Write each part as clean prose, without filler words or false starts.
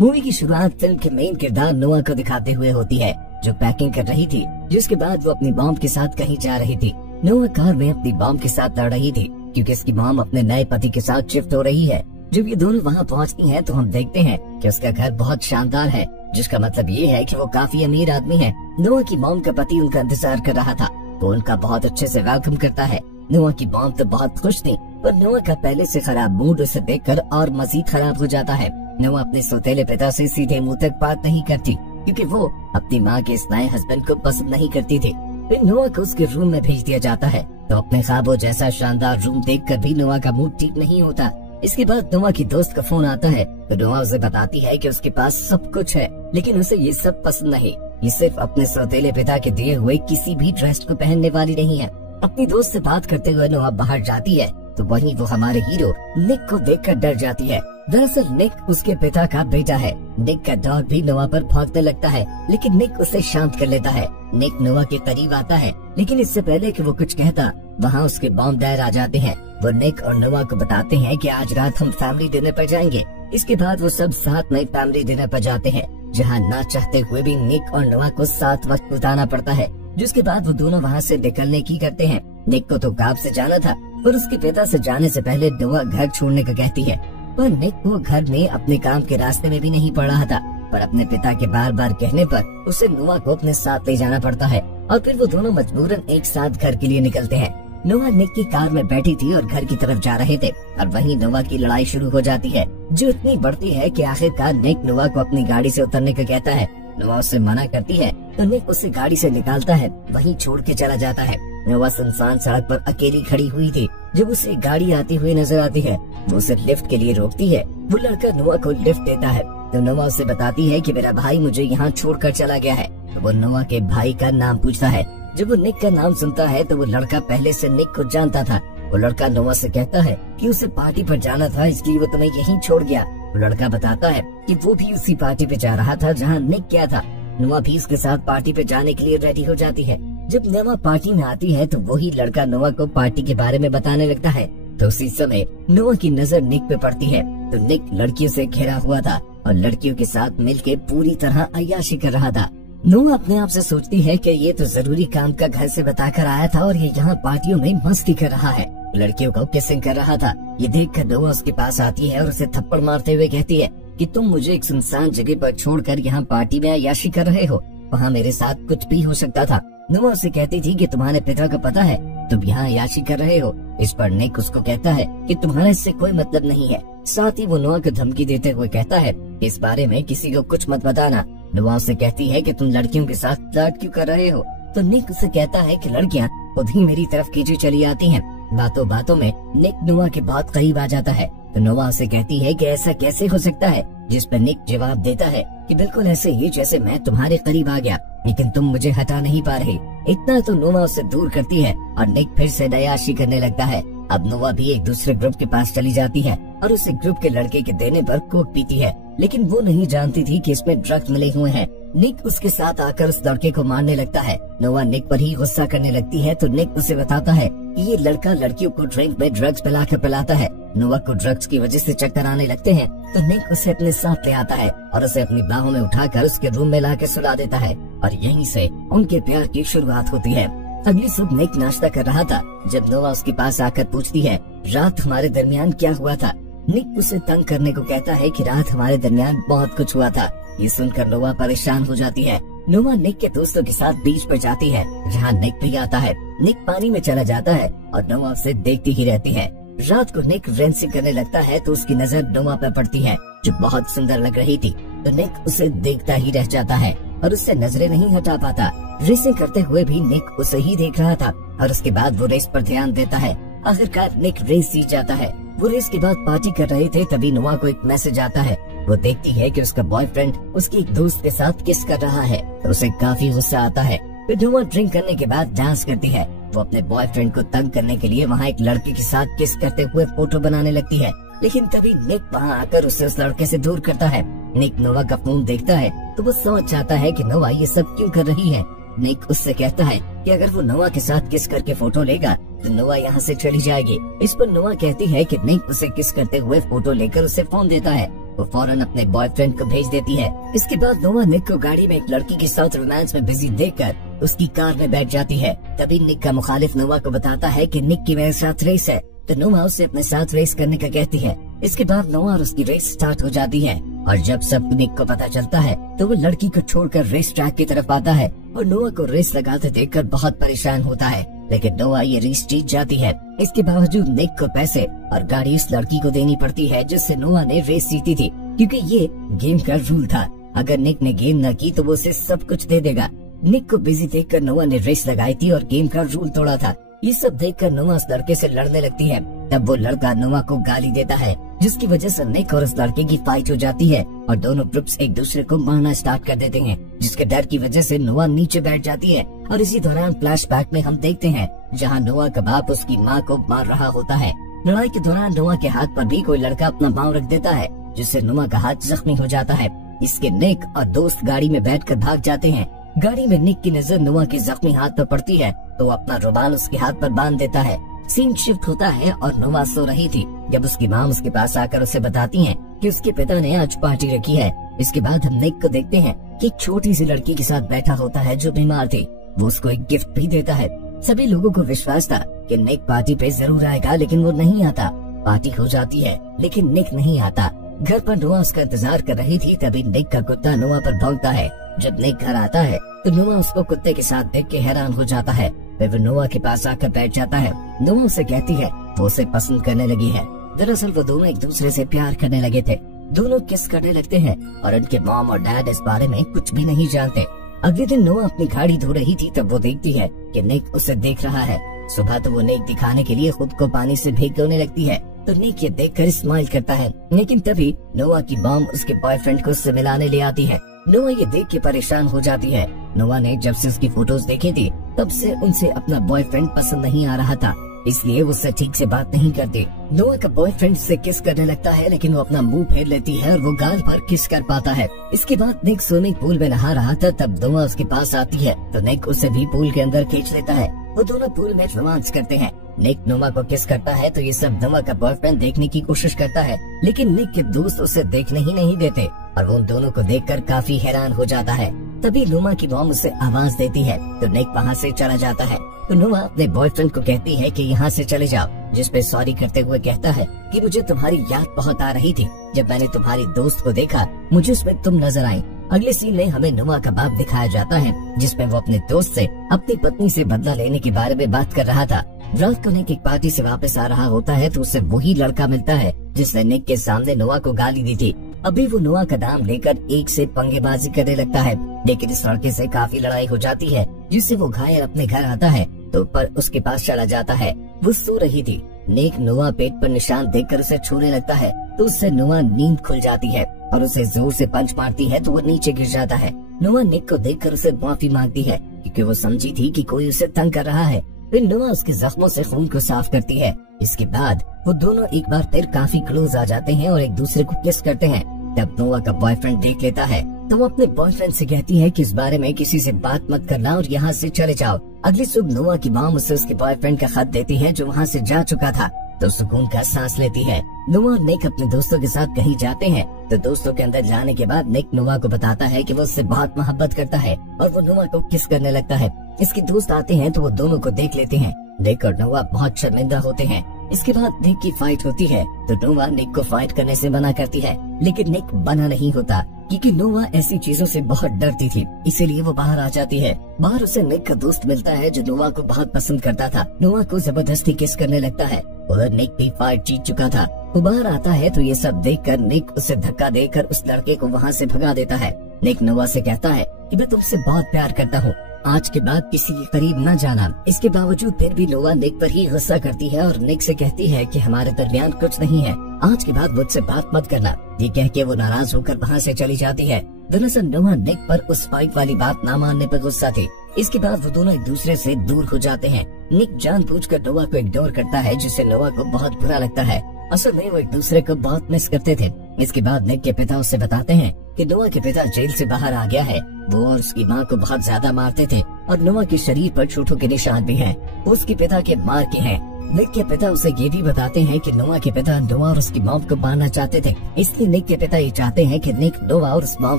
Movie की शुरुआत film के मेन किरदार नोआ को दिखाते हुए होती है, जो पैकिंग कर रही थी, जिसके बाद वो अपनी मॉम के साथ कहीं जा रही थी। नोआ कार में अपनी मॉम के साथ लड़ रही थी क्योंकि इसकी मॉम अपने नए पति के साथ शिफ्ट हो रही है। जब ये दोनों वहाँ पहुँचती हैं तो हम देखते हैं कि उसका घर बहुत शानदार है, जिसका मतलब ये है कि वो काफी अमीर आदमी है। नोआ की मॉम का पति उनका इंतजार कर रहा था, वो उनका बहुत अच्छे से वेलकम करता है। नोआ की मॉम तो बहुत खुश थी, पर नोआ का पहले से खराब मूड उसे देखकर और मजीद खराब हो जाता है। नोआ अपने सौतेले पिता से सीधे मुंह तक बात नहीं करती क्योंकि वो अपनी माँ के इस नए हस्बैंड को पसंद नहीं करती थी। फिर नोआ को उसके रूम में भेज दिया जाता है, तो अपने ख्वाबों जैसा शानदार रूम देखकर भी नोआ का मूड ठीक नहीं होता। इसके बाद नोआ की दोस्त का फोन आता है, तो नोआ उसे बताती है कि उसके पास सब कुछ है, लेकिन उसे ये सब पसंद नहीं। ये सिर्फ अपने सौतेले पिता के दिए हुए किसी भी ड्रेस को पहनने वाली नहीं है। अपनी दोस्त से बात करते हुए नोआ बाहर जाती है, तो वहीं वो हमारे हीरो निक को देखकर डर जाती है। दरअसल निक उसके पिता का बेटा है। निक का डॉग भी नोआ पर भौंकने लगता है, लेकिन निक उसे शांत कर लेता है। निक नोआ के करीब आता है, लेकिन इससे पहले कि वो कुछ कहता, वहाँ उसके मॉम डैड आ जाते हैं। वो निक और नोआ को बताते हैं कि आज रात हम फैमिली डिनर पर जाएंगे। इसके बाद वो सब साथ में फैमिली डिनर पर जाते हैं, जहाँ ना चाहते हुए भी निक और नोआ को साथ वक्त बिताना पड़ता है। जिसके बाद वो दोनों वहाँ से निकलने की करते हैं। निक को तो गांव से जाना था, पर उसके पिता से जाने से पहले नोआ घर छोड़ने को कहती है, पर निक वो घर में अपने काम के रास्ते में भी नहीं पड़ रहा था, पर अपने पिता के बार बार कहने पर उसे नोआ को अपने साथ ले जाना पड़ता है और फिर वो दोनों मजबूरन एक साथ घर के लिए निकलते हैं। नोआ निक की कार में बैठी थी और घर की तरफ जा रहे थे, और वहीं नोआ की लड़ाई शुरू हो जाती है, जो इतनी बढ़ती है कि आखिरकार निक नोआ को अपनी गाड़ी से उतरने को कहता है। नोआ उससे मना करती है, तो निक उसे गाड़ी से निकालता है, वहीं छोड़ के चला जाता है। नोआ सुनसान सड़क पर अकेली खड़ी हुई थी। जब उसे गाड़ी आती हुई नजर आती है, वो उसे लिफ्ट के लिए रोकती है। वो लड़का नोआ को लिफ्ट देता है, तो नोआ उसे बताती है कि मेरा भाई मुझे यहाँ छोड़कर चला गया है। तो वो नोआ के भाई का नाम पूछता है। जब वो निक का नाम सुनता है, तो वो लड़का पहले से निक को जानता था। वो लड़का नोआ से कहता है कि उसे पार्टी पर जाना था, इसलिए वो तुम्हें यहीं छोड़ गया। वो लड़का बताता है कि वो भी उसी पार्टी पे जा रहा था जहाँ निक गया था। नोआ भी उसके साथ पार्टी पे जाने के लिए रेडी हो जाती है। जब नोआ पार्टी में आती है, तो वही लड़का नोआ को पार्टी के बारे में बताने लगता है। तो उसी समय नोआ की नजर निक पे पड़ती है, तो निक लड़कियों से घिरा हुआ था और लड़कियों के साथ मिलके पूरी तरह अय्याशी कर रहा था। नोआ अपने आप से सोचती है कि ये तो जरूरी काम का घर से बताकर आया था और ये यहाँ पार्टियों में मस्ती कर रहा है, लड़कियों को किसिंग कर रहा था। ये देखकर नोआ उसके पास आती है और उसे थप्पड़ मारते हुए कहती है कि तुम मुझे एक सुनसान जगह पर छोड़कर यहाँ पार्टी में अय्याशी कर रहे हो, वहाँ मेरे साथ कुछ भी हो सकता था। नोआ उसे कहती थी कि तुम्हारे पिता को पता है तुम यहाँ अय्याशी कर रहे हो। इस पर निक उसको कहता है कि तुम्हारा इससे कोई मतलब नहीं है। साथ ही वो नोआ को धमकी देते हुए कहता है कि इस बारे में किसी को कुछ मत बताना। नोआ उसे कहती है कि तुम लड़कियों के साथ फ्लर्ट क्यों कर रहे हो। तो निक उसे कहता है कि लड़कियाँ खुद ही मेरी तरफ खींची चली आती हैं। बातों बातों में निक नोआ के बहुत करीब आ जाता है, तो नोआ उसे कहती है कि ऐसा कैसे हो सकता है। जिस पर निक जवाब देता है कि बिल्कुल ऐसे ही जैसे मैं तुम्हारे करीब आ गया, लेकिन तुम मुझे हटा नहीं पा रहे। इतना तो नोआ उससे दूर करती है और निक फिर से अय्याशी करने लगता है। अब नोआ भी एक दूसरे ग्रुप के पास चली जाती है और उसे ग्रुप के लड़के के देने पर कोक पीती है, लेकिन वो नहीं जानती थी कि इसमें ड्रग्स मिले हुए हैं। निक उसके साथ आकर उस लड़के को मारने लगता है। नोआ निक पर ही गुस्सा करने लगती है, तो निक उसे बताता है कि ये लड़का लड़कियों को ड्रिंक में ड्रग्स पिलाता है। नोआ को ड्रग्स की वजह से चक्कर आने लगते हैं, तो निक उसे अपने साथ ले आता है और उसे अपनी बाहों में उठाकर उसके रूम में लाकर सुला देता है, और यहीं से उनके प्यार की शुरुआत होती है। अगली सुबह निक नाश्ता कर रहा था, जब नोआ उसके पास आकर पूछती है रात हमारे दरमियान क्या हुआ था। निक उसे तंग करने को कहता है कि रात हमारे दरमियान बहुत कुछ हुआ था। ये सुनकर नोआ परेशान हो जाती है। नोआ निक के दोस्तों के साथ बीच पर जाती है, जहाँ निक भी आता है। निक पानी में चला जाता है और नोआ उसे देखती ही रहती है। रात को निक रेंसिंग करने लगता है, तो उसकी नजर नोआ पर पड़ती है, जो बहुत सुंदर लग रही थी। तो निक उसे देखता ही रह जाता है और उससे नजरें नहीं हटा पाता। रेसिंग करते हुए भी निक उसे ही देख रहा था और उसके बाद वो रेस पर ध्यान देता है। आखिरकार निक रेस जीत जाता है। वो रेस के बाद पार्टी कर रहे थे, तभी नोआ को एक मैसेज आता है। वो देखती है कि उसका बॉयफ्रेंड उसकी एक दोस्त के साथ किस कर रहा है, तो उसे काफी गुस्सा आता है। फिर नोआ ड्रिंक करने के बाद डांस करती है। वो अपने बॉयफ्रेंड को तंग करने के लिए वहाँ एक लड़के के साथ किस करते हुए फोटो बनाने लगती है, लेकिन तभी निक वहाँ आकर उसे उस लड़के से दूर करता है। निक नोआ का फोन देखता है, तो वो समझ जाता है कि नोआ ये सब क्यों कर रही है। निक उससे कहता है कि अगर वो नोआ के साथ किस करके फोटो लेगा तो नोआ यहाँ से चली जाएगी। इस पर नोआ कहती है कि निक उसे किस करते हुए फोटो लेकर उसे फोन देता है। वो फौरन अपने बॉयफ्रेंड को भेज देती है। इसके बाद नोआ निक को गाड़ी में एक लड़की के साथ रोमांस में बिजी देखकर उसकी कार में बैठ जाती है। तभी निक का मुखालिफ नोआ को बताता है कि निक की मेरे साथ रेस है, तो नोआ उसे अपने साथ रेस करने का कहती है। इसके बाद नोआ और उसकी रेस स्टार्ट हो जाती है और जब सब निक को पता चलता है तो वो लड़की को छोड़कर रेस ट्रैक की तरफ आता है और नोआ को रेस लगाते देखकर बहुत परेशान होता है, लेकिन नोआ ये रेस जीत जाती है। इसके बावजूद निक को पैसे और गाड़ी उस लड़की को देनी पड़ती है जिससे नोआ ने रेस जीती थी, क्योंकि ये गेम का रूल था। अगर निक ने गेम न की तो वो उसे सब कुछ दे देगा। निक को बिजी देखकर नोआ ने रेस लगाई थी और गेम का रूल तोड़ा था। ये सब देखकर नोआ उस लड़के से लड़ने लगती है। तब वो लड़का नोआ को गाली देता है, जिसकी वजह से निक और उस लड़के की फाइट हो जाती है और दोनों ग्रुप्स एक दूसरे को मारना स्टार्ट कर देते हैं, जिसके डर की वजह से नोआ नीचे बैठ जाती है। और इसी दौरान फ्लैशबैक में हम देखते हैं जहाँ नोआ का बाप उसकी माँ को मार रहा होता है। लड़ाई के दौरान नोआ के हाथ पर भी कोई लड़का अपना पाँव रख देता है, जिससे नोआ का हाथ जख्मी हो जाता है। इसके निक और दोस्त गाड़ी में बैठकर भाग जाते हैं। गाड़ी में निक की नजर नोआ के जख्मी हाथ पर पड़ती है तो वो अपना रुमाल उसके हाथ पर बांध देता है। सीन शिफ्ट होता है और नोआ सो रही थी जब उसकी माँ उसके पास आकर उसे बताती है कि उसके पिता ने आज पार्टी रखी है। इसके बाद हम निक को देखते हैं कि एक छोटी सी लड़की के साथ बैठा होता है जो बीमार थी। वो उसको एक गिफ्ट भी देता है। सभी लोगों को विश्वास था कि निक पार्टी पे जरूर आएगा, लेकिन वो नहीं आता। पार्टी हो जाती है लेकिन निक नहीं आता। घर पर नोआ उसका इंतजार कर रही थी। तभी निक का कुत्ता नोआ पर भौंकता है। जब निक घर आता है तो नोआ उसको कुत्ते के साथ देख के हैरान हो जाता है। फिर वो नोआ के पास आकर बैठ जाता है। नोआ उसे कहती है वो उसे पसंद करने लगी है। दरअसल वो दोनों एक दूसरे से प्यार करने लगे थे। दोनों किस करने लगते हैं और उनके मॉम और डैड इस बारे में कुछ भी नहीं जानते। अगले दिन नोआ अपनी गाड़ी धो रही थी तब वो देखती है कि निक उसे देख रहा है। सुबह तो वो निक दिखाने के लिए खुद को पानी से भिगोने लगती है तो निक ये देखकर स्माइल करता है, लेकिन तभी नोआ की मॉम उसके बॉयफ्रेंड को उससे मिलाने ले आती है। नोआ ये देख के परेशान हो जाती है। नोआ ने जब से उसकी फोटोज देखी थी तब से उनसे अपना बॉयफ्रेंड पसंद नहीं आ रहा था, इसलिए वो उससे ठीक से बात नहीं करती। नोआ का बॉयफ्रेंड से किस करने लगता है लेकिन वो अपना मुंह फेर लेती है और वो गाल पर किस कर पाता है। इसके बाद निक स्विमिंग पूल में नहा रहा था तब नोआ उसके पास आती है तो निक उसे भी पूल के अंदर खींच लेता है। वो दोनों पूल में रोमांस करते हैं। निक नोआ को किस करता है तो ये सब नोआ का बॉयफ्रेंड देखने की कोशिश करता है, लेकिन निक के दोस्त उसे देखने ही नहीं देते और वो उन दोनों को देखकर काफी हैरान हो जाता है। तभी नोआ की मॉम उसे आवाज देती है तो निक वहाँ से चला जाता है। तो नोआ अपने बॉयफ्रेंड को कहती है कि यहाँ से चले जाओ, जिस पे सॉरी करते हुए कहता है कि मुझे तुम्हारी याद बहुत आ रही थी। जब मैंने तुम्हारी दोस्त को देखा मुझे उसमें तुम नजर आई। अगले सीन में हमें नोआ का बाप दिखाया जाता है जिसमें वो अपने दोस्त से अपनी पत्नी से बदला लेने के बारे में बात कर रहा था। रात को निक एक पार्टी से वापस आ रहा होता है तो उसे वही लड़का मिलता है जिसने निक के सामने नोआ को गाली दी थी। अभी वो नोआ का नाम लेकर एक से पंगेबाजी करने लगता है, लेकिन इस लड़के से काफी लड़ाई हो जाती है जिससे वो घायल अपने घर आता है तो पर उसके पास चला जाता है। वो सो रही थी। निक नोआ पेट पर निशान देखकर उसे छूने लगता है तो उससे नोआ नींद खुल जाती है और उसे जोर से पंच मारती है तो वो नीचे गिर जाता है। नोआ निक को देखकर उसे माफी मांगती है क्योंकि वो समझी थी कि कोई उसे तंग कर रहा है। फिर नोआ उसके जख्मों से खून को साफ करती है। इसके बाद वो दोनों एक बार फिर काफी क्लोज आ जाते हैं और एक दूसरे को किस करते हैं। तब नोआ का बॉयफ्रेंड देख लेता है तो वो अपने बॉयफ्रेंड से कहती है कि इस बारे में किसी से बात मत करना और यहाँ से चले जाओ। अगली सुबह नोआ की माँ उसे उसके बॉयफ्रेंड का खत देती है जो वहाँ से जा चुका था तो सुकून का सांस लेती है। नोआ और निक अपने दोस्तों के साथ कहीं जाते हैं तो दोस्तों के अंदर जाने के बाद निक नोआ को बताता है कि वो उससे बहुत मोहब्बत करता है और वो नोआ को किस करने लगता है। इसके दोस्त आते हैं तो वो दोनों को देख लेते हैं। निक और नोआ बहुत शर्मिंदा होते हैं। इसके बाद निक की फाइट होती है तो नोआ निक को फाइट करने से मना करती है, लेकिन निक बना नहीं होता क्योंकि नोआ ऐसी चीजों से बहुत डरती थी, इसीलिए वो बाहर आ जाती है। बाहर उसे निक का दोस्त मिलता है जो नोआ को बहुत पसंद करता था। नोआ को जबरदस्ती किस करने लगता है। उधर निक भी फाइट जीत चुका था। वो बाहर आता है तो ये सब देखकर निक उसे धक्का देकर उस लड़के को वहाँ से भगा देता है। निक नोआ से कहता है कि मैं तुमसे बहुत प्यार करता हूँ, आज के बाद किसी के करीब न जाना। इसके बावजूद फिर भी नोआ निक पर ही गुस्सा करती है और निक से कहती है कि हमारे दरमियान कुछ नहीं है, आज के बाद मुझसे बात मत करना। ये कह के वो नाराज होकर वहाँ से चली जाती है। दरअसल नोआ निक पर उस फाइट वाली बात न मानने पर गुस्सा थी। इसके बाद वो दोनों एक दूसरे से दूर हो जाते हैं। निक जानबूझकर नोआ को इग्नोर करता है जिससे नोआ को बहुत बुरा लगता है। असल में वो एक दूसरे को बहुत मिस करते थे। इसके बाद निक के पिता उससे बताते हैं कि नोआ के पिता जेल से बाहर आ गया है। वो और उसकी माँ को बहुत ज्यादा मारते थे और नोआ के शरीर पर चोटों के निशान भी हैं। वो उसके पिता के मार के हैं। निक के पिता उसे ये भी बताते हैं कि नोआ के पिता नोआ और उसकी मॉम को मारना चाहते थे, इसलिए निक के पिता ये चाहते हैं कि निक नोआ और उस मॉम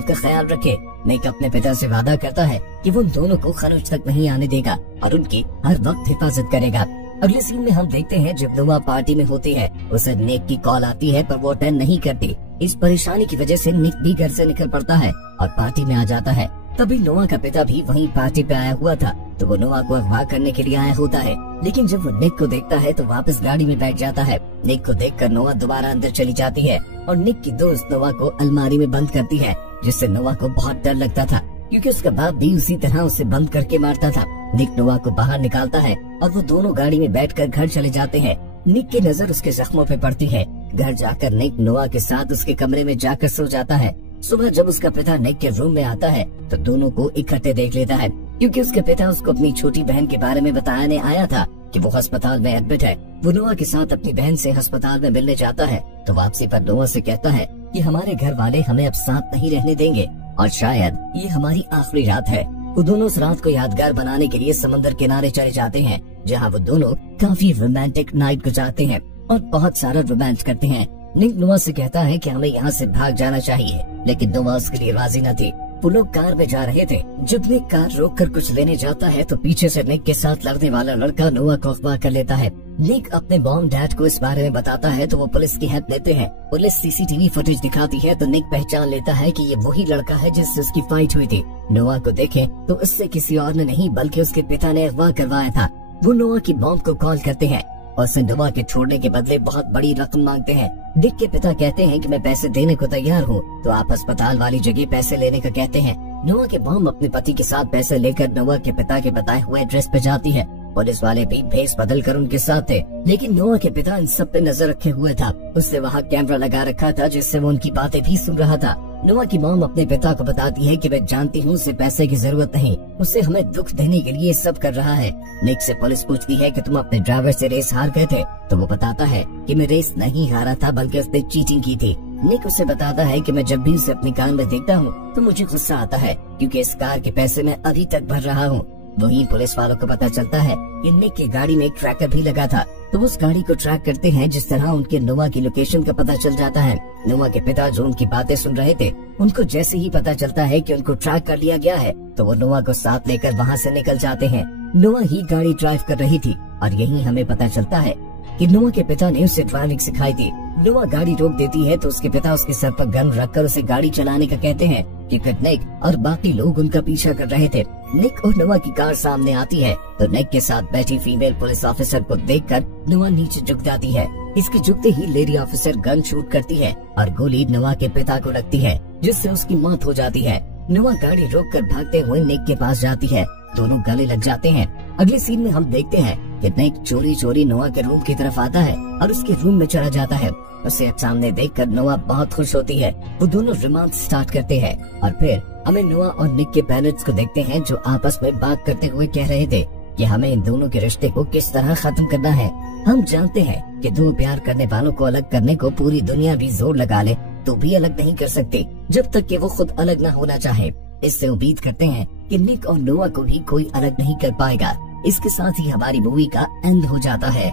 का ख्याल रखे। निक अपने पिता से वादा करता है कि वो दोनों को खरोच तक नहीं आने देगा और उनकी हर वक्त हिफाजत करेगा। अगले सीन में हम देखते हैं जब नोआ पार्टी में होती है, उसे निक की कॉल आती है पर वो अटेंड नहीं करती। इस परेशानी की वजह से निक भी घर से निकल पड़ता है और पार्टी में आ जाता है। तभी नोआ का पिता भी वहीं पार्टी पे आया हुआ था, तो वो नोआ को अगवा करने के लिए आया होता है, लेकिन जब वो निक को देखता है तो वापस गाड़ी में बैठ जाता है। निक को देखकर नोआ दोबारा अंदर चली जाती है और निक की दोस्त नोआ को अलमारी में बंद करती है, जिससे नोआ को बहुत डर लगता था क्योंकि उसका बाप भी उसी तरह उसे बंद करके मारता था। निक नोआ को बाहर निकालता है और वो दोनों गाड़ी में बैठकर घर चले जाते हैं। निक की नजर उसके जख्मों पे पड़ती है। घर जाकर निक नोआ के साथ उसके कमरे में जाकर सो जाता है। सुबह जब उसका पिता निक के रूम में आता है तो दोनों को इकट्ठे देख लेता है, क्योंकि उसके पिता उसको अपनी छोटी बहन के बारे में बताने आया था कि वो अस्पताल में एडमिट है। वो नोआ के साथ अपनी बहन से अस्पताल में मिलने जाता है तो वापसी पर नोआ से कहता है कि हमारे घर वाले हमें अब साथ नहीं रहने देंगे और शायद ये हमारी आखिरी रात है। वो दोनों उस रात को यादगार बनाने के लिए समंदर किनारे चले जाते हैं, जहाँ वो दोनों काफी रोमांटिक नाइट गुजारते हैं और बहुत सारा रोमांस करते हैं। निक नोआ से कहता है कि हमें यहाँ से भाग जाना चाहिए, लेकिन नोआ उसके लिए राजी न थी। वो लोग कार में जा रहे थे। जब निक कार रोककर कुछ लेने जाता है तो पीछे से निक के साथ लड़ने वाला लड़का नोआ को अगवा कर लेता है। निक अपने मॉम डैड को इस बारे में बताता है तो वो पुलिस की हेल्प लेते हैं। पुलिस सीसीटीवी फुटेज दिखाती है तो निक पहचान लेता है कि ये वही लड़का है जिससे उसकी फाइट हुई थी। नोआ को देखे तो इससे किसी और ने नहीं बल्कि उसके पिता ने अगवा करवाया था। वो नोआ की मॉम को कॉल करते हैं और उसे नोआ के छोड़ने के बदले बहुत बड़ी रकम मांगते हैं। निक के पिता कहते हैं कि मैं पैसे देने को तैयार हूँ, तो आप अस्पताल वाली जगह पैसे लेने का कहते हैं। नोआ के मॉम अपने पति के साथ पैसे लेकर नोआ के पिता के बताए हुए एड्रेस पे जाती है। पुलिस वाले भी भेस बदल कर उनके साथ थे, लेकिन नोआ के पिता इन सब पे नजर रखे हुए था। उसने वहाँ कैमरा लगा रखा था जिससे वो उनकी बातें भी सुन रहा था। नोआ की मॉम अपने पिता को बताती है कि मैं जानती हूँ उसे पैसे की जरूरत नहीं, उसे हमें दुख देने के लिए सब कर रहा है। निक से पुलिस पूछती है कि तुम अपने ड्राइवर से रेस हार गए थे, तो वो बताता है कि मैं रेस नहीं हारा था बल्कि उसने चीटिंग की थी। निक उसे बताता है कि मैं जब भी उसे अपनी कार में देखता हूँ तो मुझे गुस्सा आता है क्योंकि इस कार के पैसे मैं अभी तक भर रहा हूँ। वहीं पुलिस वालों को पता चलता है कि निक की गाड़ी में एक ट्रैकर भी लगा था, तो उस गाड़ी को ट्रैक करते हैं जिस तरह उनके नोआ की लोकेशन का पता चल जाता है। नोआ के पिता जो उनकी बातें सुन रहे थे, उनको जैसे ही पता चलता है कि उनको ट्रैक कर लिया गया है तो वो नोआ को साथ लेकर वहाँ से निकल जाते हैं। नोआ ही गाड़ी ड्राइव कर रही थी और यही हमें पता चलता है कि नोआ के पिता ने उसे ड्राइविंग सिखाई थी। नोआ गाड़ी रोक देती है तो उसके पिता उसके सर पर गन रखकर उसे गाड़ी चलाने का कहते हैं, क्योंकि निक और बाकी लोग उनका पीछा कर रहे थे। निक और नोआ की कार सामने आती है तो निक के साथ बैठी फीमेल पुलिस ऑफिसर को देखकर नोआ नीचे झुक जाती है। इसके झुकते ही लेडी ऑफिसर गन शूट करती है और गोली नोआ के पिता को लगती है, जिससे उसकी मौत हो जाती है। नोआ गाड़ी रोककर भागते हुए निक के पास जाती है, दोनों गले लग जाते हैं। अगले सीन में हम देखते हैं कि निक चोरी चोरी नोआ के रूम की तरफ आता है और उसके रूम में चला जाता है। उसे सामने देखकर नोआ बहुत खुश होती है। वो दोनों रोमांस स्टार्ट करते हैं और फिर हमें नोआ और निक के पेरेंट्स को देखते हैं जो आपस में बात करते हुए कह रहे थे कि हमें इन दोनों के रिश्ते को किस तरह खत्म करना है। हम जानते हैं कि दो प्यार करने वालों को अलग करने को पूरी दुनिया भी जोर लगा ले तो भी अलग नहीं कर सकते जब तक कि वो खुद अलग न होना चाहे। इससे उम्मीद करते हैं कि निक और नोआ को भी कोई अलग नहीं कर पाएगा। इसके साथ ही हमारी मूवी का एंड हो जाता है।